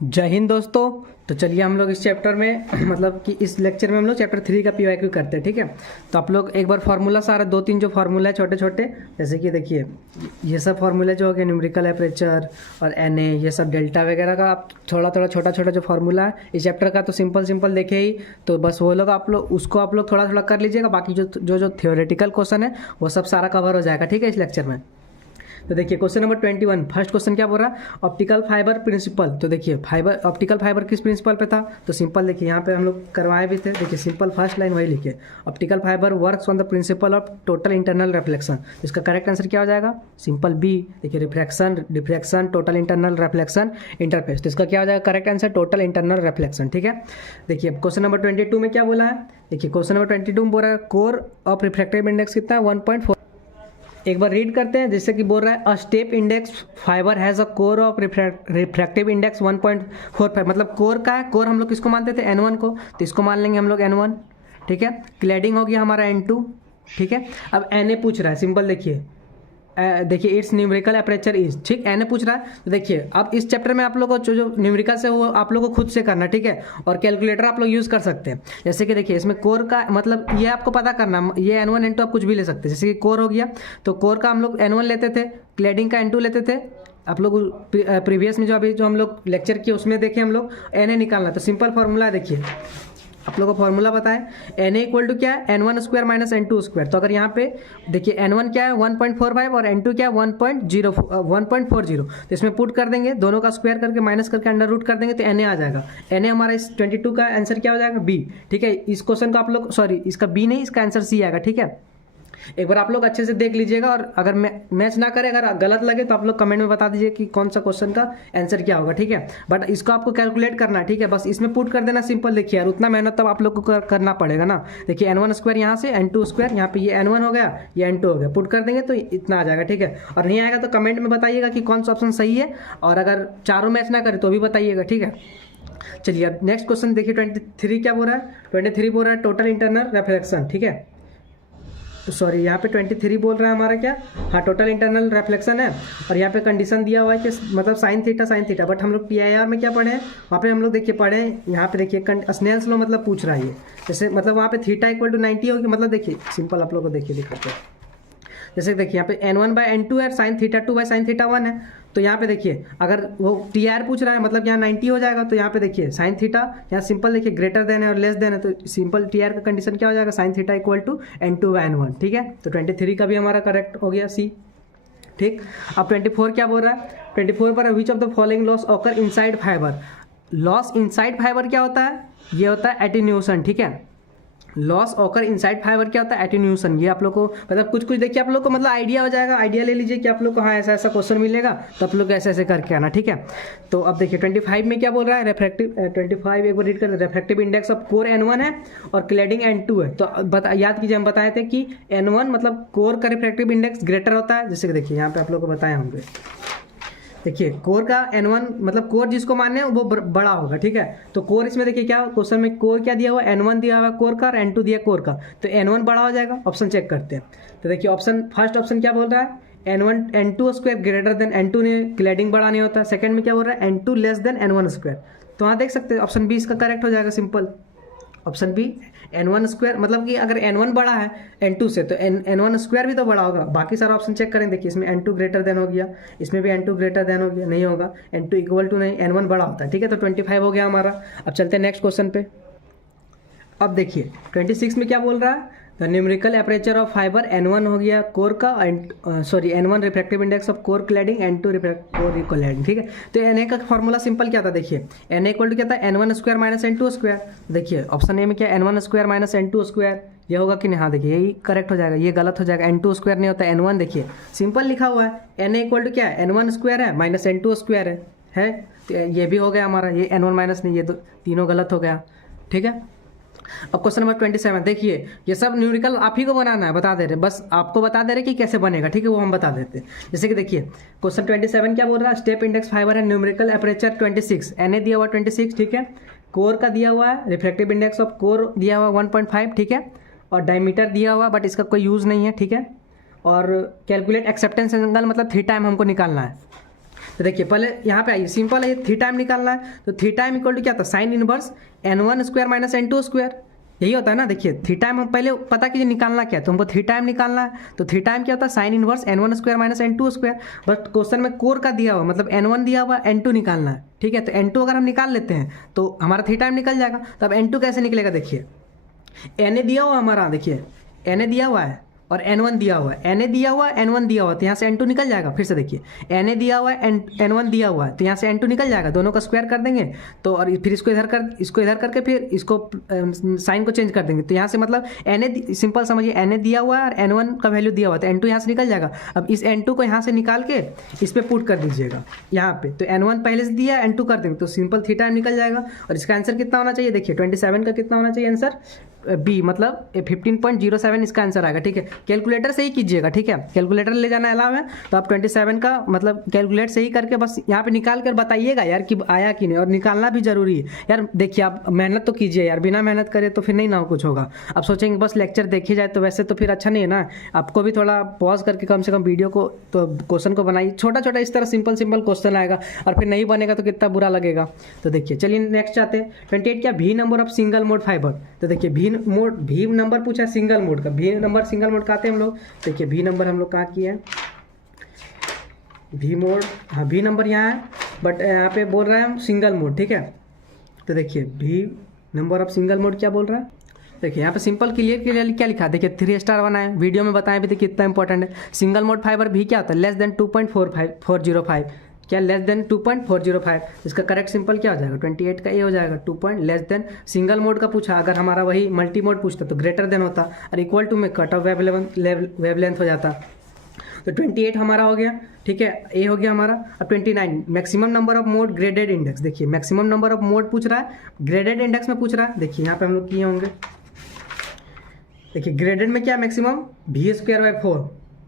जय हिंद दोस्तों। तो चलिए हम लोग इस चैप्टर में मतलब कि इस लेक्चर में हम लोग चैप्टर 3 का पीवाईक्यू करते हैं। ठीक है, तो आप लोग एक बार फार्मूला सारा दो तीन जो फार्मूला है छोटे छोटे, जैसे कि देखिए ये सब फार्मूला जो हो गया न्यूमेरिकल एपरेचर और एन ए, ये सब डेल्टा वगैरह का आप थोड़ा थोड़ा छोटा छोटा जो फार्मूला है इस चैप्टर का, तो सिंपल सिंपल देखे ही, तो बस वो लोग आप लोग उसको आप लोग थोड़ा थोड़ा कर लीजिएगा। बाकी जो जो जो थियोरेटिकल क्वेश्चन है वो सब सारा कवर हो जाएगा। ठीक है, इस लेक्चर में। तो देखिए क्वेश्चन नंबर 21, फर्स्ट क्वेश्चन क्या बोल रहा है, ऑप्टिकल फाइबर प्रिंसिपल। तो देखिए फाइबर, ऑप्टिकल फाइबर किस प्रिंसिपल पे था, तो सिंपल देखिए यहाँ पे हम लोग करवाए भी थे। देखिए सिंपल फर्स्ट लाइन वही लिखिए, optical fibre works on the principle of total internal reflection. इसका करेक्ट आंसर क्या हो जाएगा, सिंपल बी। देखिए refraction, diffraction, total internal reflection, interface, तो इसका क्या हो जाएगा correct answer, total internal reflection. ठीक है, देखिए क्वेश्चन नंबर 22 में क्या बोला है, देखिए क्वेश्चन नंबर 22 में बोल रहा है कोर ऑफ रिफ्रैक्टिव इंडेक्स कितना है 1.4। एक बार रीड करते हैं, जैसे कि बोल रहा है a step index fibre has a core of refractive index 1.45। मतलब कोर का है, कोर हम लोग किसको मानते थे N1 को, तो इसको मान लेंगे हम लोग N1। ठीक है, क्लैडिंग हो गया हमारा N2। ठीक है, अब Na पूछ रहा है, सिंपल देखिए देखिए इट्स न्यूमेरिकल एपरेचर इज, ठीक Na पूछ रहा है। तो देखिए अब इस चैप्टर में आप लोगों को जो जो न्यूमेरिकल से वो आप लोगों को खुद से करना। ठीक है, और कैलकुलेटर आप लोग यूज़ कर सकते हैं। जैसे कि देखिए इसमें कोर का मतलब ये आपको पता करना, ये N1 N2 आप कुछ भी ले सकते हैं। जैसे कि कोर हो गया, तो कोर का हम लोग N1 लेते थे, क्लैडिंग का N2 लेते थे। आप लोग प्रीवियस में जो अभी जो हम लोग लेक्चर किए उसमें देखें हम लोग Na निकालना। तो सिंपल फार्मूला देखिए, आप लोगों को फॉर्मूला बताएं, Na इक्वल टू क्या है N1 square minus N2 square. तो अगर यहाँ पे देखिए N1 क्या है 1.45 और N2 क्या है 1.40, तो इसमें पुट कर देंगे, दोनों का स्क्वायर करके माइनस करके अंडर रूट कर देंगे तो Na आ जाएगा। Na हमारा इस 22 का आंसर क्या हो जाएगा, बी। ठीक है, इस क्वेश्चन का आप लोग सॉरी इसका बी नहीं, इसका आंसर सी आएगा। ठीक है, एक बार आप लोग अच्छे से देख लीजिएगा, और अगर मैच ना करे, अगर गलत लगे तो आप लोग कमेंट में बता दीजिए कि कौन सा क्वेश्चन का आंसर क्या होगा। ठीक है, बट इसको आपको कैलकुलेट करना है। ठीक है, बस इसमें पुट कर देना, सिंपल। देखिए यार उतना मेहनत तब आप लोग को करना पड़ेगा ना। देखिए N1 स्क्वायर यहाँ से, N2 स्क्वायर यहाँ पे, ये N1 हो गया, ये N2 हो गया, पुट कर देंगे तो इतना आ जाएगा। ठीक है, और नहीं आएगा तो कमेंट में बताइएगा कि कौन सा ऑप्शन सही है, और अगर चारों मैच ना करे तो भी बताइएगा। ठीक है, चलिए अब नेक्स्ट क्वेश्चन देखिए 23 क्या बोल रहा है, 23 बोल रहा है टोटल इंटरनल रिफ्लेक्शन। ठीक है, तो सॉरी यहाँ पे 23 बोल रहा है हमारा क्या, हाँ टोटल इंटरनल रिफ्लेक्शन है, और यहाँ पे कंडीशन दिया हुआ है कि मतलब साइन थीटा। बट हम लोग PIR में क्या पढ़े हैं, वहाँ पे हम लोग देखिए पढ़े हैं, यहाँ पे देखिए स्नेल्स लॉ मतलब पूछ रहा है ये, जैसे मतलब वहाँ पे थीटा इक्वल टू 90 होगी। मतलब देखिए सिंपल आप लोग को देखिए दिखाते हैं, जैसे देखिए यहाँ पे N1/N2 है, साइन थीटा 2/साइन थीटा 1 है। तो यहाँ पे देखिए अगर वो TR पूछ रहा है मतलब यहाँ 90 हो जाएगा, तो यहाँ पे देखिए साइन थीटा यहाँ सिंपल देखिए ग्रेटर देन है और लेस देन है, तो सिंपल TR का कंडीशन क्या हो जाएगा, sine theta equal to N2/N1। ठीक है, तो 23 का भी हमारा करेक्ट हो गया सी। ठीक, अब 24 क्या बोल रहा है, 24 पर विच of the following loss occur inside fibre. Loss inside fibre क्या होता है, ये होता है एटीन्यूएशन। ठीक है, लॉस ऑकर इनसाइड फाइबर क्या होता है, एटीन्यूएशन। ये आप लोग को मतलब कुछ कुछ देखिए आप लोग को मतलब आइडिया हो जाएगा, आइडिया ले लीजिए कि आप लोग को हाँ ऐसा ऐसा क्वेश्चन मिलेगा, तो आप लोग ऐसे ऐसे करके आना। ठीक है, तो अब देखिए 25 में क्या बोल रहा है, रिफ्रैक्टिव 25 एक बार रीड कर, refractive index of core N1 है और क्लैडिंग N2 है। तो याद कीजिए हम बताए थे कि N1 मतलब कोर का रिफ्रैक्टिव इंडेक्स ग्रेटर होता है। जैसे कि देखिए यहाँ पे आप लोग को बताया होंगे, देखिए कोर का N1 मतलब कोर जिसको मानने हैं वो बड़ा होगा। ठीक है, तो कोर इसमें देखिए क्या क्वेश्चन में कोर क्या दिया हुआ है, N1 दिया हुआ है कोर का और N2 दिया कोर का, तो N1 बड़ा हो जाएगा। ऑप्शन चेक करते हैं, तो देखिए ऑप्शन फर्स्ट ऑप्शन क्या बोल रहा है, N2 square greater than N2 ने क्लैडिंग बड़ा नहीं होता। सेकंड में क्या बोल रहा है, N2 less than N1 square. तो वहाँ देख सकते हैं ऑप्शन बी इसका करेक्ट हो जाएगा, simple option B. N1 square मतलब कि अगर N1 बड़ा है N2 से तो N1 स्क्वायर भी तो बड़ा होगा। बाकी सारा ऑप्शन चेक करें, देखिए इसमें N2 ग्रेटर देन हो गया, इसमें भी N2 ग्रेटर देन हो गया, नहीं होगा, N2 इक्वल टू नहीं, N1 बड़ा होता है। ठीक है, तो 25 हो गया हमारा। अब चलते हैं नेक्स्ट क्वेश्चन पे। अब देखिए 26 में क्या बोल रहा है, the numerical aperture of fibre N1 हो गया कोर का, sorry N1 refractive index of core cladding, N2 core cladding. ठीक है, तो Na का फॉर्मूला सिंपल क्या था, देखिए Na इक्वल टू क्या था, N1 square minus N2 square. देखिए ऑप्शन ए में क्या N1 square minus N2 square, ये होगा कि नहीं, हाँ देखिए यही करेक्ट हो जाएगा, ये गलत हो जाएगा, N2 स्क्वायर नहीं होता N1। देखिए सिंपल लिखा हुआ है, Na इक्वल टू क्या है, N1 स्क्वायर है माइनस N2 स्क्वायर है, तो ये भी हो गया हमारा, ये N1 माइनस नहीं, ये तीनों गलत हो गया। ठीक है, अब क्वेश्चन नंबर 27 देखिए, ये सब न्यूमेरिकल आप ही को बनाना है, बता दे रहे, बस आपको बता दे रहे कि कैसे बनेगा। ठीक है, वो हम बता देते हैं। जैसे कि देखिए क्वेश्चन 27 क्या बोल रहा है, स्टेप इंडेक्स फाइबर है, न्यूमेरिकल एपरेचर 26, Na दिया हुआ 26। ठीक है, कोर का दिया हुआ है, रिफ्रैक्टिव इंडेक्स ऑफ कोर दिया हुआ 1.5। ठीक है, और डायमीटर दिया हुआ बट इसका कोई यूज़ नहीं है। ठीक है, और कैलकुलेट एक्सेप्टेंस एंगल मतलब थीटा हमको निकालना है। तो देखिए पहले यहाँ पे आइए, सिंपल है, ये थीटा m निकालना है, तो थीटा m इक्वल टू क्या था, sign inverse n1 square minus n2 square, यही होता है ना। देखिए थीटा m हम पहले पता कीजिए निकालना क्या है, तो हमको थीटा m निकालना है, तो थीटा m क्या होता है, sign inverse n1 square minus n2 square. But question में कोर का दिया हुआ, मतलब n1 दिया हुआ, n2 निकालना है, ठीक है। तो n2 अगर हम निकाल लेते हैं तो हमारा थीटा m निकल जाएगा। तो अब n2 कैसे निकलेगा, देखिए na दिया हुआ हमारा, देखिए na दिया हुआ है और n1 दिया हुआ है, na दिया हुआ है, n1 दिया हुआ है, तो यहाँ से n2 निकल जाएगा। फिर से देखिए na दिया हुआ है, n1 दिया हुआ है, तो यहाँ से n2 निकल जाएगा, दोनों का स्क्वायर कर देंगे तो, और फिर इसको इधर करके फिर इसको साइन को चेंज कर देंगे। तो यहाँ से मतलब na, सिंपल समझिए, na दिया हुआ है और n1 का वैल्यू दिया हुआ है, तो n2 यहाँ से निकल जाएगा। अब इस n2 को यहाँ से निकाल के इस पर पुट कर दीजिएगा यहाँ पे, तो n1 पहले से दिया, n2 कर देंगे, तो सिंपल थीटा निकल जाएगा। और इसका आंसर कितना होना चाहिए, देखिए 27 का कितना होना चाहिए आंसर, बी, मतलब 15.07 इसका आंसर आएगा, ठीक है। कैलकुलेटर से ही कीजिएगा, ठीक है, कैलकुलेटर ले जाना अलाउ है, तो आप 27 का मतलब कैलकुलेट से ही करके बस यहाँ पे निकाल कर बताइएगा यार कि आया कि नहीं, और निकालना भी जरूरी है यार। देखिए आप मेहनत तो कीजिए यार, बिना मेहनत करे तो फिर नहीं ना कुछ होगा। आप सोचेंगे बस लेक्चर देखी जाए तो वैसे तो फिर अच्छा नहीं है ना, आपको भी थोड़ा पॉज करके कम से कम वीडियो को, तो क्वेश्चन को बनाइए, छोटा छोटा इस तरह सिंपल क्वेश्चन आएगा, और फिर नहीं बनेगा तो कितना बुरा लगेगा। तो देखिए चलिए नेक्स्ट आते हैं, 28 क्या, भी number of single mode fibre. तो देखिए भी नंबर पूछा सिंगल मोड का, भी नंबर सिंगल मोड का आते हैं हम लोग। देखिए भी नंबर हम लोग कहाँ किए हैं, भी मोड, हाँ भी नंबर यहाँ है, बट यहाँ पे बोल रहा है सिंगल मोड, ठीक है। तो देखिए भी नंबर ऑफ सिंगल मोड क्या बोल रहा है, देखिए यहाँ पे सिंपल क्लियर क्या लिखा है, देखिए 3 स्टार बनाए, वीडियो में बताएं भी थे कितना इंपॉर्टेंट है। सिंगल मोड फाइबर भी क्या होता है, लेस देन 2.405, क्या लेस देन 2.405, इसका करेक्ट सिंपल क्या हो जाएगा, 28 का ए हो जाएगा, 2 लेस देन। सिंगल मोड का पूछा, अगर हमारा वही मल्टी मोड पूछता तो ग्रेटर देन होता, और इक्वल टू में कट ऑफ वेवलेंथ हो जाता। तो 28 हमारा हो गया, ठीक है, ए हो गया हमारा। अब 29 maximum number of mode graded index, देखिए मैक्सिमम नंबर ऑफ मोड पूछ रहा है, ग्रेडेड इंडेक्स में पूछ रहा है। देखिए यहाँ पे हम लोग किए होंगे, देखिए ग्रेडेड में क्या, मैक्सिमम v²/4,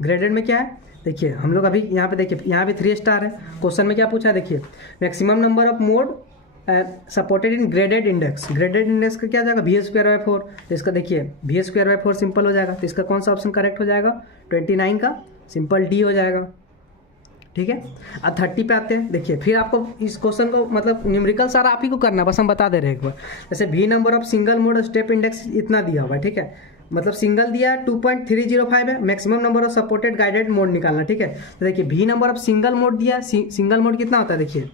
ग्रेडेड में क्या है, देखिए हम लोग अभी यहाँ पे देखिए, यहाँ भी 3 स्टार है। क्वेश्चन में क्या पूछा है, देखिए maximum number of mode supported in graded index, graded index का क्या जाएगा, v²/4, तो इसका देखिए v²/4 सिंपल हो जाएगा, तो इसका कौन सा ऑप्शन करेक्ट हो जाएगा, 29 का सिंपल डी हो जाएगा, ठीक है। अब 30 पे आते हैं, देखिए फिर आपको इस क्वेश्चन को मतलब न्यूमेरिकल सारा आप ही को करना है, बस हम बता दे रहे हैं एक बार। जैसे भी number of single mode step index इतना दिया हुआ है, ठीक है, मतलब सिंगल दिया 2.305 है, maximum number of supported guided mode निकालना, ठीक है। तो देखिए भी नंबर ऑफ सिंगल मोड दिया, सिंगल मोड कितना होता है, देखिए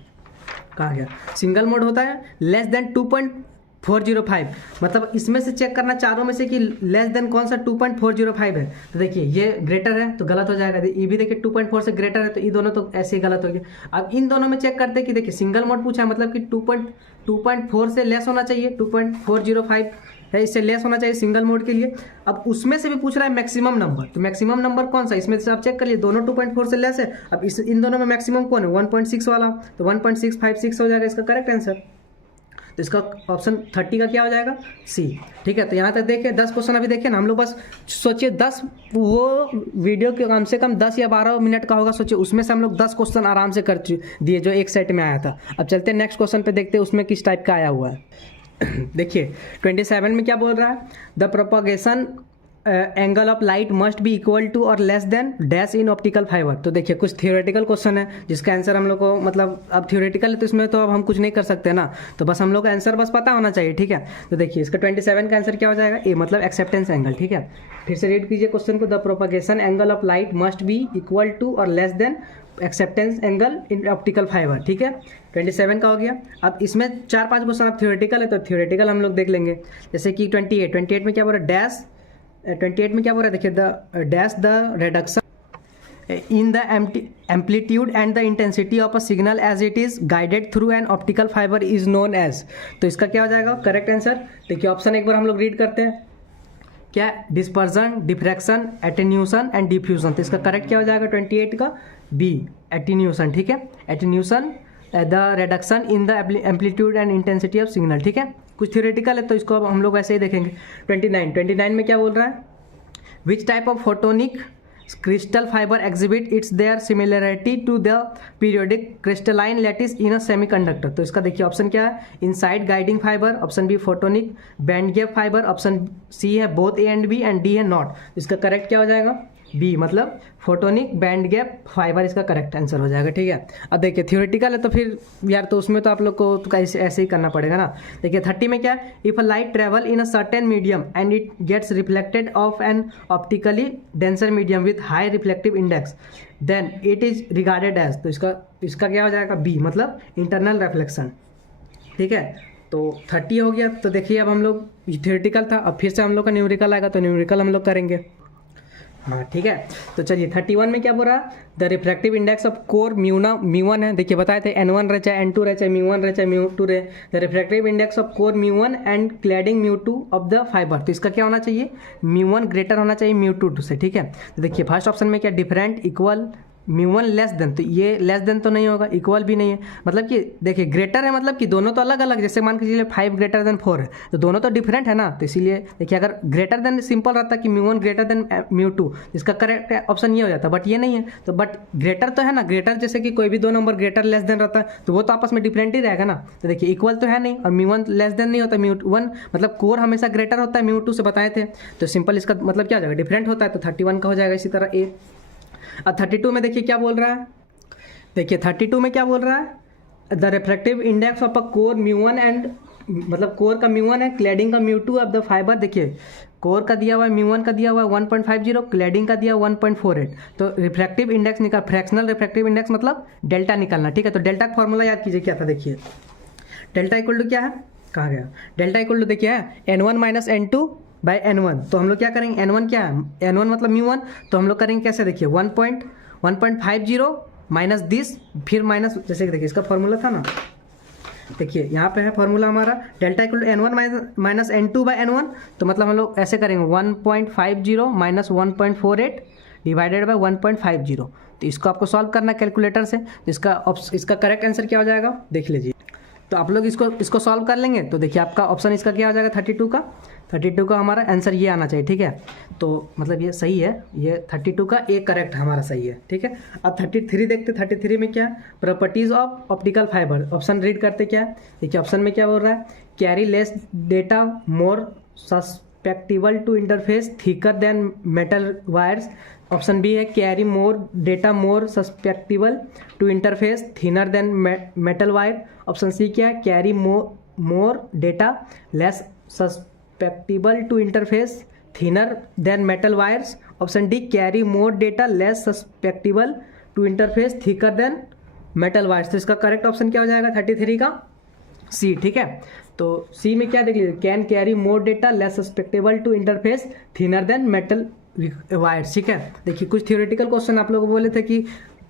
कहा गया सिंगल मोड होता है लेस देन 2.405, मतलब इसमें से चेक करना चारों में से कि लेस देन कौन सा 2.405 है। तो देखिए ये ग्रेटर है तो गलत हो जाएगा, ये भी देखिए 2.4 से ग्रेटर है, तो ये दोनों तो ऐसे ही गलत हो गया। अब इन दोनों में चेक करते हैं कि देखिए सिंगल मोड पूछा है, मतलब कि 2.4 से लेस होना चाहिए, 2.405 है, इससे लेस होना चाहिए सिंगल मोड के लिए। अब उसमें से भी पूछ रहा है मैक्सिमम नंबर, तो मैक्सिमम नंबर कौन सा, इसमें से आप चेक कर लिए, दोनों 2.4 से लेस है। अब इन दोनों में मैक्सिमम कौन है, 1.6 वाला, तो 1.656 हो जाएगा इसका करेक्ट आंसर। तो इसका ऑप्शन 30 का क्या हो जाएगा, सी, ठीक है। तो यहाँ तक देखिए 10 क्वेश्चन अभी देखिए ना हम लोग, बस सोचिए 10, वो वीडियो के कम से कम 10 या 12 मिनट का होगा, सोचिए उसमें से हम लोग 10 क्वेश्चन आराम से कर दिए जो एक सेट में आया था। अब चलते हैं नेक्स्ट क्वेश्चन पे, देखते हैं उसमें किस टाइप का आया हुआ है। देखिए 27 में क्या बोल रहा है, the propagation angle of light must be equal to or less than dash in optical fibre. तो देखिए कुछ थियोरेटिकल क्वेश्चन है जिसका आंसर हम लोग को, मतलब अब थियोरेटिकल है तो इसमें तो अब हम कुछ नहीं कर सकते ना, तो बस हम लोग का आंसर बस पता होना चाहिए, ठीक है। तो देखिए इसका 27 का आंसर क्या हो जाएगा, ए, मतलब एक्सेप्टेंस एंगल, ठीक है। फिर से रीड कीजिए क्वेश्चन को, the propagation angle of light must be equal to or less than acceptance angle in optical fibre, ठीक है। 27 का हो गया। अब इसमें 4-5 क्वेश्चन अब थियोरेटिकल है, तो थियोरेटिकल हम लोग देख लेंगे। जैसे कि 28 में क्या बोल रहा है, डैश 28 में क्या बोल रहा है, देखिए the dash the reduction in the amplitude and the intensity of a signal as it is guided through an optical fiber is known as। तो इसका क्या हो जाएगा करेक्ट आंसर, देखिए ऑप्शन एक बार हम लोग रीड करते हैं, क्या, डिस्पर्जन, डिफ्रैक्शन, एटेन्यूशन एंड डिफ्यूजन। तो इसका करेक्ट क्या हो जाएगा 28 का, बी, एटेन्यूशन, ठीक है। Attenuation the reduction in the amplitude and intensity of signal, ठीक है। कुछ थियोरेटिकल है तो इसको अब हम लोग ऐसे ही देखेंगे। 29 में क्या बोल रहा है, which type of photonic crystal fiber exhibit its their similarity to the periodic crystalline lattice in a semiconductor। तो इसका देखिए ऑप्शन क्या है, inside guiding fibre, option B photonic band gap fibre, option C है both A and B and D है not. इसका correct क्या हो जाएगा, बी मतलब फोटोनिक बैंड गैप फाइबर इसका करेक्ट आंसर हो जाएगा। ठीक है, अब देखिए थ्योरेटिकल है तो फिर यार तो उसमें तो आप लोग को तो ऐसे ही करना पड़ेगा ना। देखिए 30 में क्या है, if a light travel in a certain medium and it gets reflected off an optically denser medium with high reflective index then it is regarded as, तो इसका क्या हो जाएगा बी मतलब इंटरनल रिफ्लेक्शन। ठीक है, तो 30 हो गया। तो देखिए अब हम लोग थ्योरेटिकल था, अब फिर से हम लोग का न्यूमेरिकल आएगा, तो न्यूमेरिकल हम लोग करेंगे। हाँ ठीक है, तो चलिए 31 में क्या बोल रहा है, the refractive index of core म्यू1 है। देखिए बताए थे n1 रहे चाहे n2 रहे चाहे म्यू1 रहे चाहे म्यू2 रहे, the refractive index of core म्यू1 एंड क्लैडिंग म्यू2 ऑफ द फाइबर, तो इसका क्या होना चाहिए, म्यू1 ग्रेटर होना चाहिए म्यू2 से। ठीक है, तो देखिए फर्स्ट ऑप्शन में क्या डिफरेंट, इक्वल, म्यू1 लेस देन, तो ये लेस देन तो नहीं होगा, इक्वल भी नहीं है, मतलब कि देखिए ग्रेटर है मतलब कि दोनों तो अलग अलग, जैसे मान के चलिए 5 ग्रेटर देन 4 है तो दोनों तो डिफरेंट है ना, तो इसीलिए देखिए अगर ग्रेटर देन सिंपल रहता कि म्यू1 ग्रेटर देन म्यू2, इसका करेक्ट ऑप्शन ये हो जाता, बट ये नहीं है। तो बट ग्रेटर तो है ना, ग्रेटर जैसे कि कोई भी दो नंबर ग्रेटर लेस देन रहता है तो वो तो आपस में डिफरेंट ही रहेगा ना। तो देखिए इक्वल तो है नहीं और म्यू1 लेस देन नहीं होता, म्यू1 मतलब कोर हमेशा ग्रेटर होता है म्यू2 से बताए थे, तो सिंपल इसका मतलब क्या हो जाएगा, डिफरेंट होता है, तो 31 का हो जाएगा। इसी तरह ए। अब 32 में देखिए क्या बोल रहा है, देखिए 32 में क्या बोल रहा है, the refractive index of a core म्यू1 एंड मतलब कोर का म्यू1 है, क्लैडिंग का म्यू2 ऑफ द फाइबर। देखिए कोर का दिया हुआ है म्यू1 का दिया हुआ है 1.50, क्लैडिंग का दिया 1.48, तो रिफ्रैक्टिव इंडेक्स निकाल, फ्रैक्शनल रिफ्रैक्टिव इंडेक्स मतलब डेल्टा निकालना। ठीक है, तो डेल्टा का फॉर्मूला याद कीजिए क्या था, देखिए डेल्टा इक्वल टू क्या है, कहाँ गया, डेल्टा इक्वल टू देखिए है n1 minus n2 by n1, तो हम लोग क्या करेंगे, n1 क्या है, n1 मतलब म्यू1, तो हम लोग करेंगे कैसे, देखिए 1.50 माइनस दिस, फिर माइनस, जैसे कि देखिए इसका फॉर्मूला था ना, देखिए यहाँ पे है फॉर्मूला हमारा delta equal to n1 minus n2 by n1, तो मतलब हम लोग ऐसे करेंगे 1.50 माइनस 1.48 डिवाइडेड बाई 1.50, तो इसको आपको सॉल्व करना है कैलकुलेटर से, तो इसका करेक्ट आंसर क्या हो जाएगा देख लीजिए। तो आप लोग इसको सॉल्व कर लेंगे, तो देखिए आपका ऑप्शन इसका क्या हो जाएगा 32 का हमारा आंसर ये आना चाहिए। ठीक है, तो मतलब ये सही है, ये 32 का ए करेक्ट हमारा सही है। ठीक है, अब 33 देखते, 33 में क्या, properties of optical fibre, option read करते क्या, देखिए ऑप्शन में क्या बोल रहा है, carry less data more susceptible to interface thicker than metal wires. Option B है carry more data more susceptible to interface thinner than metal wire. Option C क्या है, carry more data less susceptible to interface thinner than metal wires. Option D carry more data less susceptible to interface thicker than metal wires. तो इसका correct option क्या हो जाएगा 33 का सी। ठीक है, तो सी में क्या देख लीजिए, can carry more data less susceptible to interface thinner than metal wires. ठीक है, देखिए कुछ थ्योरेटिकल क्वेश्चन आप लोग बोले थे कि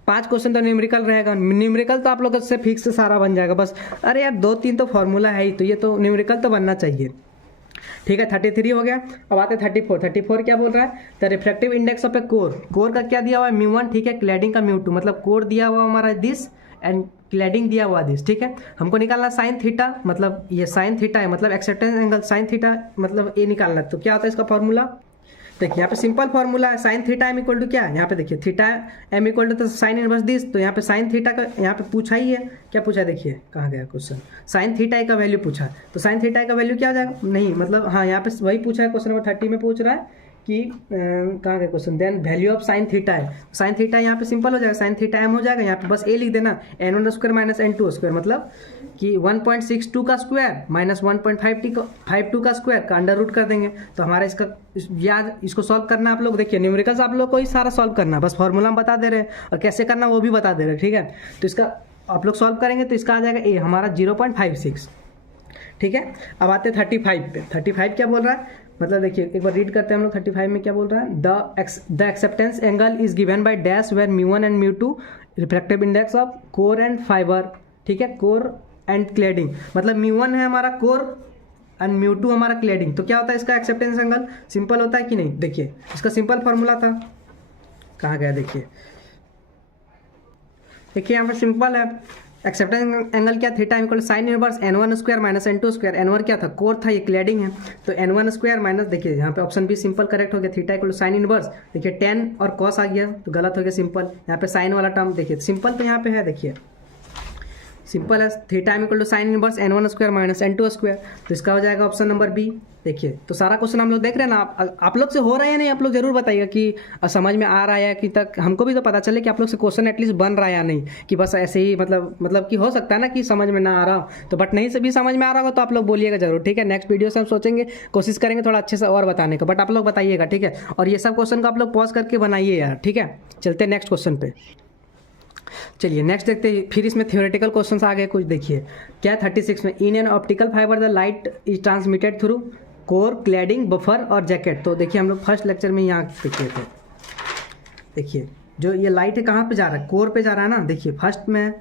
5 क्वेश्चन तो न्यूमेरिकल रहेगा, न्यूमेरिकल तो आप लोग से फिक्स सारा बन जाएगा बस, अरे यार 2-3 तो फॉर्मूला है ही, तो ये तो न्यूमेरिकल तो बनना चाहिए। ठीक है, 33 हो गया। अब आते 34 क्या बोल रहा है, the refractive index of A core का क्या दिया हुआ है म्यू1, ठीक है, क्लैडिंग का म्यू2, मतलब कोर दिया हुआ हमारा दिस एंड क्लैडिंग दिया हुआ दिस। ठीक है, हमको निकालना साइन थीटा, मतलब ये साइन थीटा है, मतलब एक्सेप्टेंस एंगल साइन थीटा मतलब ये निकालना है, तो क्या होता है इसका फॉर्मूला, देखिए यहाँ पे सिंपल फॉर्मूला है, sine theta m equal to क्या है, यहाँ पे देखिए थीटा एम इक्वल टू तो साइन इनवर्स दिस, तो यहाँ पे साइन थीटा का यहाँ पे पूछा ही है, क्या पूछा है देखिए कहाँ गया क्वेश्चन, साइन थीटा का वैल्यू पूछा, तो साइन थीटा का वैल्यू क्या हो जाएगा, नहीं मतलब हाँ यहाँ पे वही पूछा है, क्वेश्चन नंबर 30 में पूछ रहा है कि कहाँ गया question, then value of sine theta है, साइन थीटा यहाँ पे सिंपल हो जाएगा, साइन थीटा एम हो जाएगा, यहाँ पे बस ए लिख देना, n1 square minus n2 square, मतलब कि 1.62 का स्क्वायर माइनस 1.52 का स्क्वायर का अंडर रूट कर देंगे, तो हमारा इसका याद, इसको सॉल्व करना आप लोग, देखिए न्यूमेरिकल्स आप लोग को ही सारा सॉल्व करना, बस फॉर्मूला हम बता दे रहे हैं और कैसे करना वो भी बता दे रहे हैं। ठीक है, तो इसका आप लोग सॉल्व करेंगे तो इसका आ जाएगा ए हमारा 0.56। ठीक है, अब आते हैं 35 पे, 35 क्या बोल रहा है, मतलब देखिए एक बार रीड करते हैं हम लोग 35 में क्या बोल रहा है, the acceptance angle is given by dash where म्यू1 एंड म्यू2 refractive index of core and fibre. ठीक है, कोर एंड क्लैडिंग, मतलब म्यू1 है हमारा कोर एंड म्यू2 हमारा क्लैडिंग, तो क्या होता है इसका एक्सेप्टेंस एंगल, सिंपल होता है कि नहीं, देखिए इसका सिंपल फॉर्मूला था, कहाँ गया देखिए यहाँ पर सिंपल है, एक्सेप्टेंस एंगल क्या, theta equal sign inverse n1 square minus n2 square, n1 क्या था कोर था, ये क्लैडिंग है, तो n1 स्क्वायर माइनस, देखिए यहाँ पे ऑप्शन बी सिंपल करेक्ट हो गया, थीटा इक्वल साइन इनवर्स, देखिए tan और cos आ गया तो गलत हो गया सिंपल, यहाँ पे साइन वाला टर्म देखिए सिंपल, तो यहाँ पे है देखिए सिंपल है, theta equal to sine inverse n1 square minus n2 square, तो इसका हो जाएगा ऑप्शन नंबर बी। देखिए तो सारा क्वेश्चन हम लोग देख रहे हैं ना, आप लोग से हो रहा है या नहीं, आप लोग जरूर बताइएगा कि समझ में आ रहा है कि तक, हमको भी तो पता चले कि आप लोग से क्वेश्चन एटलीस्ट बन रहा है या नहीं, कि बस ऐसे ही मतलब कि हो सकता है ना कि समझ में ना आ रहा हो, तो बट नहीं से भी समझ में आ रहा होगा तो आप लोग बोलिएगा जरूर, ठीक है। नेक्स्ट वीडियो से हम सोचेंगे, कोशिश करेंगे थोड़ा अच्छे से और बताने का, बट आप लोग बताइएगा, ठीक है। और ये सब क्वेश्चन को आप लोग पॉज करके बनाइए यार, ठीक है। चलते हैं नेक्स्ट क्वेश्चन पे। चलिए नेक्स्ट देखते हैं, फिर इसमें थ्योरेटिकल क्वेश्चंस आ गए कुछ। देखिए क्या 36 में, इन an optical fibre the light is transmitted through core, cladding, buffer और जैकेट। तो देखिए हम लोग फर्स्ट लेक्चर में यहाँ देखे थे, देखिए जो ये लाइट है कहाँ पे जा रहा है, कोर पे जा रहा है ना। देखिए फर्स्ट में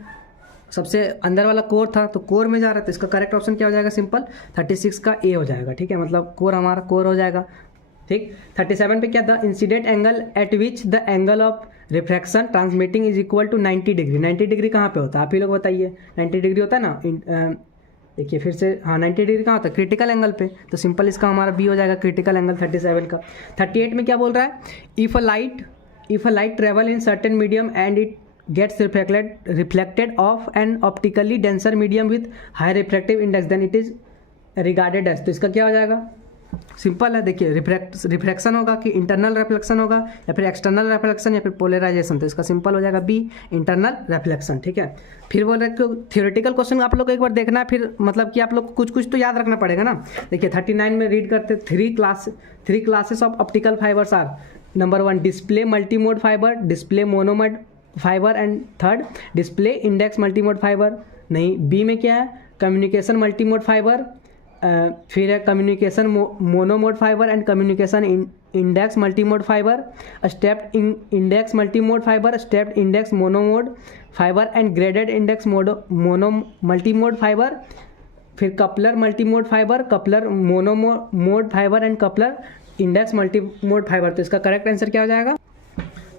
सबसे अंदर वाला कोर था, तो कोर में जा रहा है, तो इसका करेक्ट ऑप्शन क्या हो जाएगा, सिंपल 36 का ए हो जाएगा, ठीक है। मतलब कोर हमारा कोर हो जाएगा, ठीक। 37 पे क्या, the incident angle at which the angle of refraction transmitting is equal to 90 degree. 90 degree कहाँ पे होता है, आप ही लोग बताइए। 90 डिग्री होता है ना, देखिए फिर से, हाँ 90 डिग्री कहाँ होता है, क्रिटिकल एंगल पे, तो सिंपल इसका हमारा बी हो जाएगा, क्रिटिकल एंगल 37 का। 38 में क्या बोल रहा है, if a light travel in certain medium and it gets reflected off an optically denser medium with high refractive index then it is regarded as. तो इसका क्या हो जाएगा, सिंपल है, देखिए रिफ्रैक्शन होगा कि इंटरनल रिफ्लेक्शन होगा, या फिर एक्सटर्नल रिफ्लेक्शन, या फिर पोलराइजेशन। तो इसका सिंपल हो जाएगा बी, इंटरनल रिफ्लेक्शन, ठीक है। फिर बोल रहे हैं थ्योरेटिकल क्वेश्चन आप लोग को एक बार देखना है, फिर मतलब कि आप लोग को कुछ तो याद रखना पड़ेगा ना। देखिए 39 में रीड करते, three classes of optical fibres are, number 1 display multimode fibre, display monomode fibre, and third display index multimode fibre. नहीं, बी में क्या है, कम्युनिकेशन मल्टीमोड फाइबर, फिर है communication monomode fibre and communication index multimode fibre, stepped index multimode fibre, stepped index monomode fibre and graded index mono multimode fibre, फिर coupler multimode fibre, coupler monomode fibre and coupler index multimode fibre. तो इसका correct answer क्या हो जाएगा,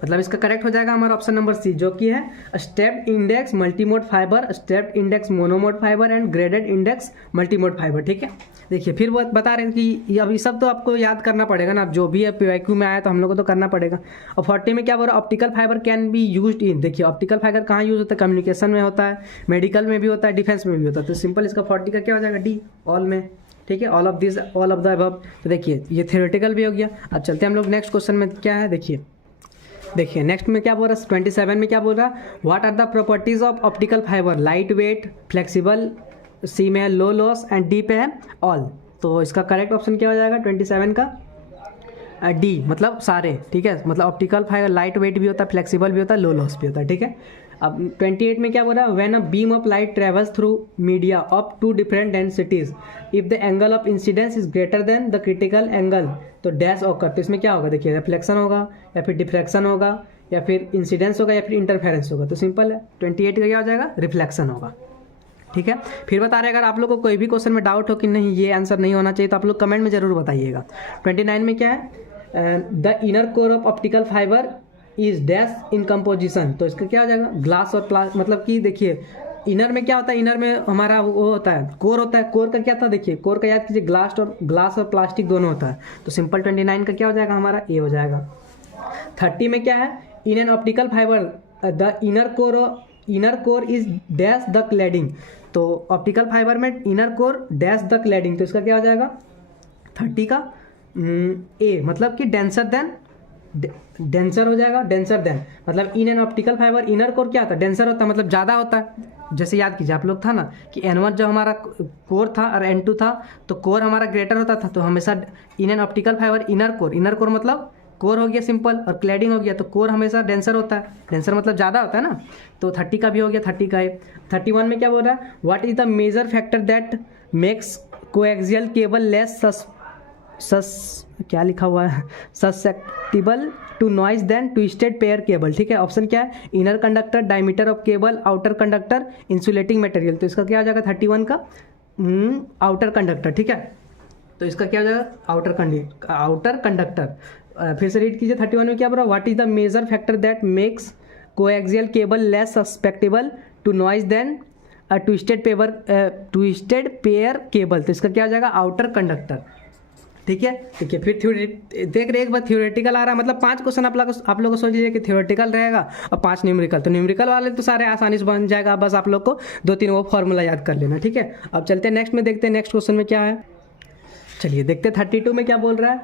मतलब इसका correct हो जाएगा हमारा ऑप्शन नंबर सी, जो कि है stepped index multimode fibre, stepped index monomode fibre and graded index multimode fibre, ठीक है। देखिए फिर वो बता रहे हैं कि अब ये सब तो आपको याद करना पड़ेगा ना, अब जो भी है PYQ में आया तो हम लोग को तो करना पड़ेगा। और 40 में क्या बोल रहा है, optical fibre can be used in. देखिए ऑप्टिकल फाइबर कहाँ यूज होता है, कम्युनिकेशन में होता है, मेडिकल में भी होता है, डिफेंस में भी होता है। तो सिंपल इसका 40 का क्या हो जाएगा, डी, ऑल में, ठीक है, ऑल ऑफ द अबव। तो देखिए ये थ्योरेटिकल भी हो गया। अब चलते हैं हम लोग नेक्स्ट क्वेश्चन में, क्या है देखिए नेक्स्ट में क्या बोल रहा है, 27 में क्या बोल रहा है, what are the properties of optical fibre, light weight, flexible, C में है लो लॉस एंड डी पे है ऑल। तो इसका करेक्ट ऑप्शन क्या हो जाएगा 27 का डी, मतलब सारे, ठीक है। मतलब ऑप्टिकल फाइबर लाइट वेट भी होता है, फ्लेक्सिबल भी होता है, लो लॉस भी होता है, ठीक है। अब 28 में क्या बोल रहा है, when a beam of light travels through media of two different densities if the angle of incidence is greater than the critical angle तो डैश ऑकर। तो इसमें क्या होगा, देखिए रिफ्लेक्शन होगा, या फिर डिफ्रैक्शन होगा, या फिर इंसिडेंस होगा, या फिर इंटरफेरेंस होगा। तो सिंपल है 28 का क्या हो जाएगा, रिफ्लेक्शन होगा, ठीक है। फिर बता रहे अगर आप लोग को कोई भी क्वेश्चन में डाउट हो कि नहीं ये आंसर नहीं होना चाहिए, तो आप लोग कमेंट में जरूर बताइएगा। 29 में क्या है, the inner core of optical fibre is dash in composition. तो इसका क्या हो जाएगा, ग्लास और मतलब कि देखिए इनर में क्या होता है, इनर में हमारा वो होता है कोर होता है। कोर का क्या था, देखिए कोर का याद कीजिए, ग्लास और प्लास्टिक दोनों होता है। तो सिंपल 29 का क्या हो जाएगा हमारा, ए हो जाएगा। 30 में क्या है, in an optical fibre the inner core is dash the cladding. तो ऑप्टिकल फाइबर में inner core dash the cladding. तो इसका क्या हो जाएगा 30 का ए, मतलब कि डेंसर हो जाएगा, डेंसर देन, मतलब इन an optical fibre inner core क्या होता है, डेंसर होता है, मतलब ज़्यादा होता है। जैसे याद कीजिए आप लोग था ना कि N1 जो हमारा कोर था और N2 था, तो कोर हमारा ग्रेटर होता था। तो हमेशा इन an optical fibre inner core मतलब कोर हो गया सिंपल, और क्लैडिंग हो गया, तो कोर हमेशा डेंसर होता है, डेंसर मतलब ज़्यादा होता है ना। तो 30 का भी हो गया, 30 का है। 31 में क्या बोल रहा है, what is the major factor that makes coaxial cable less क्या लिखा हुआ है, susceptible to noise than twisted pair cable, ठीक है। ऑप्शन क्या है, inner conductor, diameter of cable, outer conductor, insulating material. तो इसका क्या हो जाएगा 31 का आउटर कंडक्टर, ठीक है। तो इसका क्या हो जाएगा आउटर कंडक्टर। फिर से रीड कीजिए 31 में क्या बोल रहा है, what is the major factor that makes coaxial cable less susceptible to noise than twisted pair cable. तो इसका क्या हो जाएगा आउटर कंडक्टर, ठीक है। देखिए फिर देख रहे एक बार थ्योरेटिकल आ रहा है, मतलब 5 क्वेश्चन आप लोग को सोच लीजिए कि थ्योरेटिकल रहेगा और 5 न्यूमेरिकल। तो न्यूमेरिकल वाले तो सारे आसानी से बन जाएगा, बस आप लोग को 2-3 वो फॉर्मूला याद कर लेना, ठीक है। अब चलते हैं नेक्स्ट में, देखते हैं नेक्स्ट क्वेश्चन में क्या है। चलिए देखते हैं 32 में क्या बोल रहा है।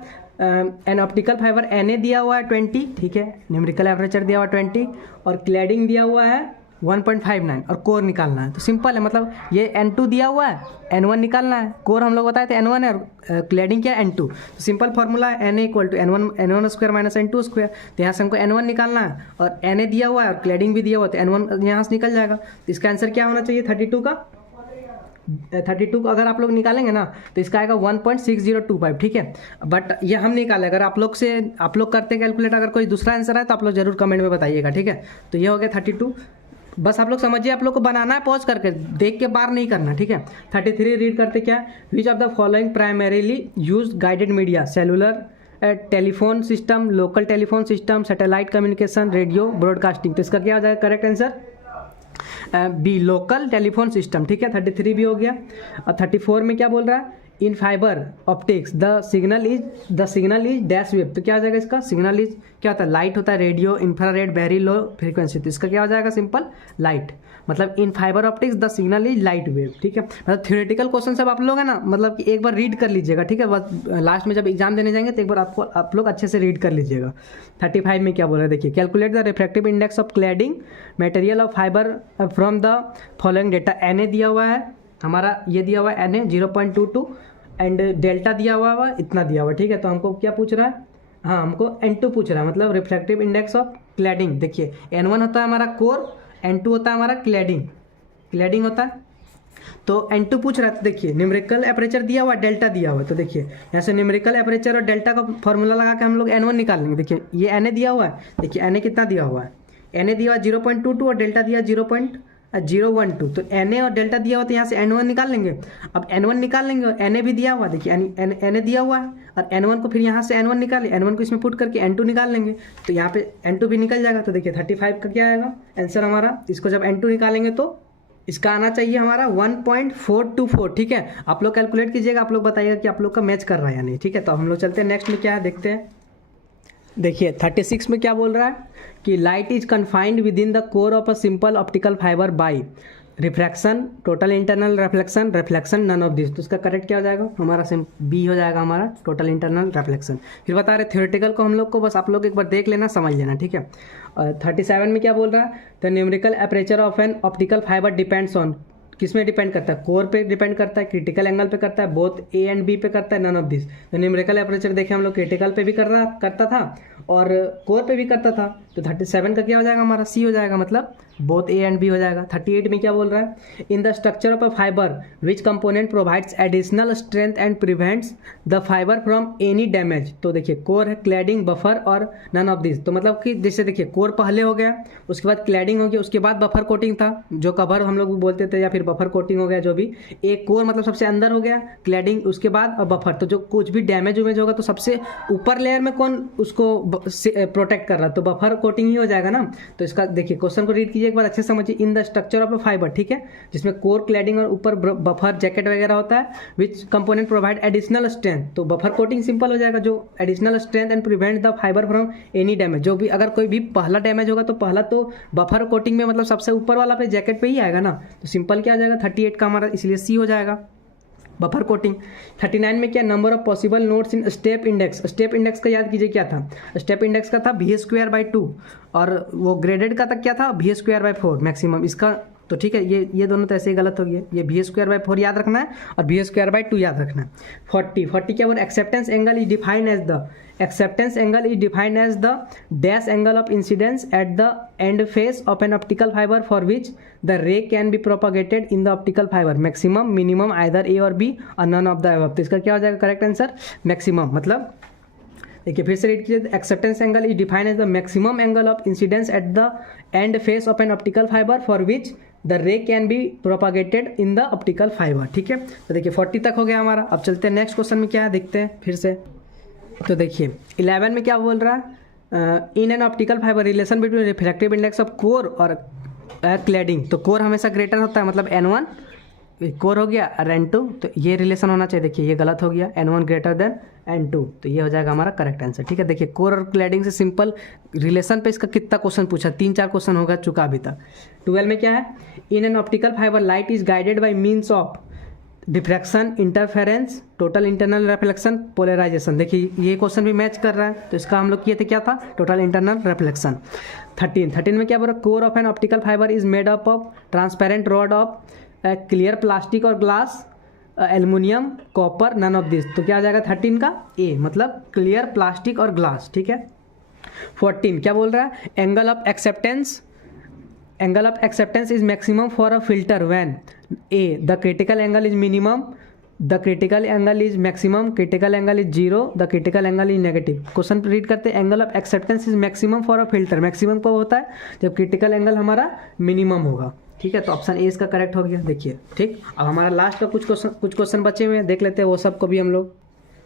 एन ऑप्टिकल फाइबर Na दिया हुआ है 20, ठीक है, न्यूमेरिकल एपरेचर दिया हुआ है 20 और क्लैडिंग दिया हुआ है 1.59 और कोर निकालना है। तो सिंपल है, मतलब ये N2 दिया हुआ है, N1 निकालना है, कोर हम लोग बताए थे N1 है और क्लैडिंग क्या है N2। तो सिंपल फार्मूला है Na equal to N1 square minus N2 square. तो यहाँ से हमको N1 निकालना है और Na दिया हुआ है और क्लैडिंग भी दिया हुआ है, तो N1 यहाँ से निकल जाएगा। तो इसका आंसर क्या होना चाहिए 32 का, 32 को अगर आप लोग निकालेंगे ना तो इसका आएगा 1.6025, ठीक है। बट ये हम निकाले, अगर आप लोग करते कैलकुलेट, अगर कोई दूसरा आंसर है तो आप लोग जरूर कमेंट में बताइएगा, ठीक है। तो ये हो गया 32। बस आप लोग समझिए, आप लोग को बनाना है पॉज करके, देख के बार नहीं करना, ठीक है। 33 रीड करते क्या, which of the following primarily use guided media, cellular telephone system, local telephone system, satellite communication, radio broadcasting. तो इसका क्या हो जाएगा correct answer B, local telephone system, ठीक है। 33 भी हो गया। और 34 में क्या बोल रहा है, in fibre optics the signal is dash wave. तो क्या हो जाएगा इसका, सिग्नल इज क्या होता है, लाइट होता है, radio, infrared, very low frequency. तो इसका क्या हो जाएगा सिंपल लाइट, मतलब in fibre optics the signal is light wave, ठीक है। मतलब थ्योरेटिकल क्वेश्चन सब आप लोग है ना, मतलब कि एक बार रीड कर लीजिएगा, ठीक है। बस लास्ट में जब एग्जाम देने जाएंगे तो एक बार आप लोग अच्छे से रीड कर लीजिएगा। 35 में क्या बोल रहा है, देखिए, calculate the refractive index of cladding material of fibre from the following data. Na दिया हुआ है हमारा, ये दिया हुआ है Na 0.22 एंड डेल्टा दिया हुआ है इतना दिया हुआ है, ठीक है। तो हमको क्या पूछ रहा है, हाँ हमको N2 पूछ रहा है, मतलब रिफ्रैक्टिव इंडेक्स ऑफ क्लैडिंग। देखिए N1 होता है हमारा कोर, N2 होता है हमारा क्लैडिंग होता है। तो N2 पूछ रहा है, तो देखिए न्यूमेरिकल एपरेचर दिया हुआ है, डेल्टा दिया हुआ है। तो देखिए यहाँ से न्यूमेरिकल एपरेचर और डेल्टा का फॉर्मूला लगा के हम लोग N1 निकालेंगे। देखिए ये Na दिया हुआ है, देखिए Na कितना दिया हुआ है, Na दिया हुआ 0.22 और डेल्टा दिया 0.012। तो Na और डेल्टा दिया हुआ, तो यहाँ से N1 निकाल लेंगे। अब N1 निकाल लेंगे और Na भी दिया हुआ, देखिए Na दिया हुआ है और N1 को फिर यहाँ से N1 निकाले, N1 को इसमें पुट करके N2 निकाल लेंगे, तो यहाँ पे N2 भी निकल जाएगा। तो देखिए 35 का क्या आएगा आंसर हमारा, इसको जब N2 निकालेंगे तो इसका आना चाहिए हमारा 1.424, ठीक है। आप लोग कैलकुलेट कीजिएगा, आप लोग बताइएगा कि आप लोग का मैच कर रहा है या नहीं, ठीक है। तो हम लोग चलते हैं नेक्स्ट में क्या है देखते हैं। देखिए 36 में क्या बोल रहा है कि light is confined within the core of a simple optical fibre by refraction, total internal reflection none of this. तो उसका करेक्ट क्या हो जाएगा हमारा, सिम बी हो जाएगा हमारा, टोटल इंटरनल रिफ्लेक्शन। फिर बता रहे थ्योरेटिकल को हम लोग को बस आप लोग एक बार देख लेना, समझ लेना, ठीक है। 37 में क्या बोल रहा है, the numerical aperture of an optical fibre depends on, किस में डिपेंड करता है, कोर पे डिपेंड करता है, क्रिटिकल एंगल पे करता है, बोथ A एंड B पे करता है, नन ऑफ दिस। तो न्यूमेरिकल एपरेचर देखे हम लोग क्रिटिकल पे भी करता था और कोर पे भी करता था। तो 37 का क्या हो जाएगा हमारा, C हो जाएगा, मतलब बोथ A एंड B हो जाएगा। 38 में क्या बोल रहा है, in the structure of a fibre which component provides additional strength and prevents the fibre from any damage. तो देखिए कोर है, क्लैडिंग, बफर और नन ऑफ दिस। तो मतलब कि जैसे देखिए कोर पहले हो गया, उसके बाद क्लैडिंग हो गया, उसके बाद बफर कोटिंग था, जो कवर हम लोग बोलते थे, या फिर बफर कोटिंग हो गया, जो भी। एक कोर मतलब सबसे अंदर हो गया, क्लैडिंग उसके बाद और बफर। तो जो कुछ भी डैमेज उमेज होगा तो सबसे ऊपर लेयर में कौन उसको प्रोटेक्ट कर रहा है, तो बफर कोटिंग ही हो जाएगा ना। तो इसका देखिए क्वेश्चन को रीड कीजिए एक बार अच्छे से समझिए, in the structure of a fibre, ठीक है, जिसमें कोर, क्लैडिंग और ऊपर बफर जैकेट वगैरह होता है, विच कंपोनेंट प्रोवाइड एडिशनल स्ट्रेंथ। तो बफर कोटिंग सिंपल हो जाएगा, जो additional strength and prevent the fibre from any damage. जो भी अगर कोई भी पहला डैमेज होगा तो पहला तो बफर कोटिंग में, मतलब सबसे ऊपर वाला पे जैकेट पे ही आएगा ना। तो सिंपल क्या आ जाएगा 38 का हमारा, इसलिए C हो जाएगा बफर कोटिंग। 39 में क्या, number of possible nodes in step index. Step index का याद कीजिए क्या था, स्टेप इंडेक्स का था V²/2 और वो ग्रेडेड का तक क्या था V²/4 मैक्सिमम इसका। तो ठीक है, ये दोनों तो ऐसे ही गलत हो गए, ये V²/4 याद रखना है और V²/2 याद रखना है। 40 क्या बोल, acceptance angle is defined as the, acceptance angle is defined as the dash angle of incidence at the end face of an optical fiber for which the ray can be propagated in the optical fiber, maximum, minimum, either A और B और none of the above। तो इसका क्या हो जाएगा correct answer maximum. मतलब देखिए फिर से रीड कीजिए, acceptance angle is defined as the maximum angle of incidence at the end face of an optical fibre for which the ray can be propagated in the optical fibre, ठीक है। तो देखिए 40 तक हो गया हमारा। अब चलते हैं नेक्स्ट क्वेश्चन में क्या है देखते हैं फिर से। तो देखिए 11 में क्या बोल रहा है, in an optical fibre relation between refractive index of core और क्लैडिंग। तो कोर हमेशा ग्रेटर होता है, मतलब N1 कोर हो गया और N2, तो ये रिलेशन होना चाहिए। देखिए ये गलत हो गया, N1 ग्रेटर देन N2, तो ये हो जाएगा हमारा करेक्ट आंसर। ठीक है, देखिए कोर और क्लैडिंग से सिंपल रिलेशन पे इसका कितना क्वेश्चन पूछा, 3-4 क्वेश्चन होगा चुका अभी तक। 12 में क्या है, in an optical fibre light is guided by means of diffraction, interference, total internal reflection, polarisation. देखिए ये क्वेश्चन भी मैच कर रहा है, तो इसका हम लोग किए थे क्या था, टोटल इंटरनल रिफ्लेक्शन। 13 में क्या बोल रहा है, core of an optical fibre is made up of transparent rod of clear plastic or glass, aluminium, copper, none of this. तो क्या आ जाएगा 13 का ए, मतलब क्लियर प्लास्टिक और ग्लास। ठीक है, 14 क्या बोल रहा है, angle of acceptance is maximum for a filter when A the critical angle is minimum, the critical angle is maximum, critical angle is zero, the critical angle is negative. Question read करते हैं, angle of acceptance is maximum for a filter. Maximum कब होता है, जब critical angle हमारा minimum होगा। ठीक है, तो ऑप्शन ए इसका करेक्ट हो गया। देखिए ठीक, अब हमारा लास्ट का कुछ क्वेश्चन बचे हुए हैं, देख लेते हैं वो सब को भी हम लोग।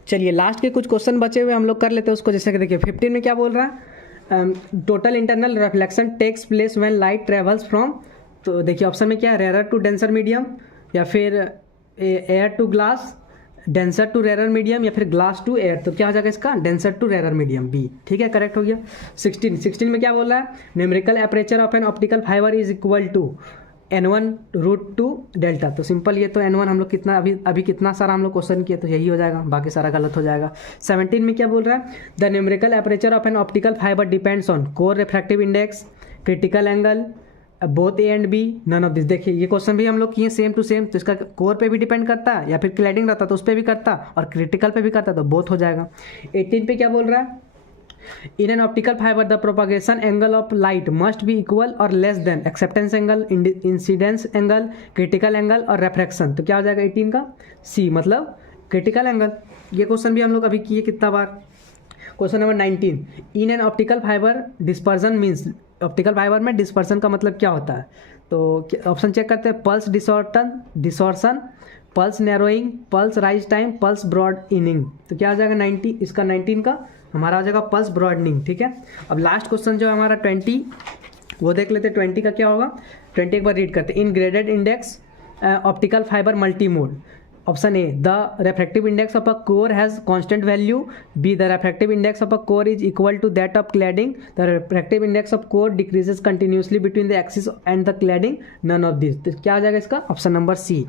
चलिए लास्ट के कुछ क्वेश्चन बचे हुए हम लोग कर लेते हैं उसको। जैसे कि देखिए 15 में क्या बोल रहा है, total internal reflection takes place when light travels from, तो देखिए ऑप्शन में क्या है, रेयर टू डेंसर मीडियम, या फिर air to glass, denser to rare medium, या फिर ग्लास टू एयर। तो क्या हो जाएगा इसका, denser to rare medium, B. ठीक है, करेक्ट हो गया। 16 में क्या बोल रहा है, numerical aperture of an optical fibre is equal to N1/2 delta. तो सिंपल ये तो N1 हम लोग कितना अभी कितना सारा हम लोग क्वेश्चन किए, तो यही हो जाएगा, बाकी सारा गलत हो जाएगा। 17 में क्या बोल रहा है, the numerical aperture of an optical fibre depends on core refractive index, critical angle, both A and B, none of this. देखिए ये क्वेश्चन भी हम लोग किए सेम टू सेम, तो इसका कोर पे भी डिपेंड करता है, या फिर क्लैडिंग रहता तो उस पर भी करता, और क्रिटिकल पे भी करता, तो बोथ हो जाएगा। 18 पे क्या बोल रहा है, in an optical fiber the propagation angle of light must be equal or less than acceptance angle, incidence angle, critical angle और refraction। तो क्या हो जाएगा 18 का सी, मतलब critical angle। ये क्वेश्चन भी हम लोग अभी किए कितना बार। Question number 19, in an optical fibre dispersion means, optical fibre में डिस्पर्सन का मतलब क्या होता है, तो ऑप्शन चेक करते हैं, pulse distortion, pulse narrowing, pulse rise time, pulse broadening. तो क्या हो जाएगा 90, इसका 19 का हमारा हो जाएगा पल्स ब्रॉडनिंग। ठीक है, अब लास्ट क्वेश्चन जो है हमारा 20, वो देख लेते हैं 20 का क्या होगा। 20 एक बार रीड करते हैं, in graded index optical fibre multi mode. Option A, the refractive index of a core has constant value, B the refractive index of a core is equal to that of cladding, the refractive index of core decreases continuously between the axis and the cladding, none of this. तो क्या आ जाएगा इसका option number C,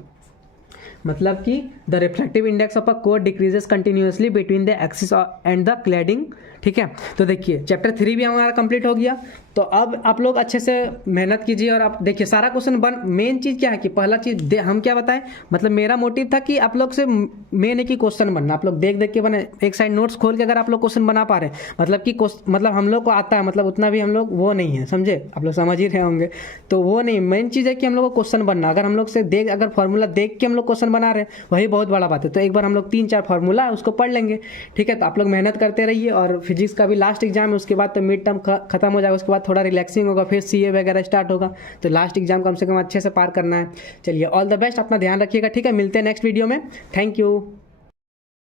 मतलब कि the reflective index of a core decreases continuously between the axis and the cladding. ठीक है, तो देखिए चैप्टर 3 भी हमारा कंप्लीट हो गया। तो अब आप लोग अच्छे से मेहनत कीजिए, और आप देखिए सारा क्वेश्चन मेन चीज़ क्या है कि पहला चीज़ हम क्या बताएं, मतलब मेरा मोटिव था कि आप लोग से मेन है कि क्वेश्चन बनना, आप लोग देख देख के बने, एक साइड नोट्स खोल के अगर आप लोग क्वेश्चन बना पा रहे हैं, मतलब कि मतलब हम लोग को आता है, मतलब उतना भी हम लोग वो नहीं है, समझे, आप लोग समझ ही रहे होंगे। तो वो नहीं, मेन चीज़ है कि हम लोग को क्वेश्चन बनना, अगर हम लोग से अगर फॉर्मूला देख के हम लोग क्वेश्चन बना रहे हैं, वही बहुत बड़ा बात है। तो एक बार हम लोग 3-4 फार्मूला उसको पढ़ लेंगे। ठीक है, तो आप लोग मेहनत करते रहिए, और फिजिक्स का भी लास्ट एग्जाम है, उसके बाद तो मिड टर्म खत्म हो जाएगा, उसके बाद थोड़ा रिलैक्सिंग होगा, फिर सीए वगैरह स्टार्ट होगा। तो लास्ट एग्जाम कम से कम अच्छे से पार करना है। चलिए ऑल द बेस्ट, अपना ध्यान रखिएगा। ठीक है, मिलते हैं नेक्स्ट वीडियो में। Thank you.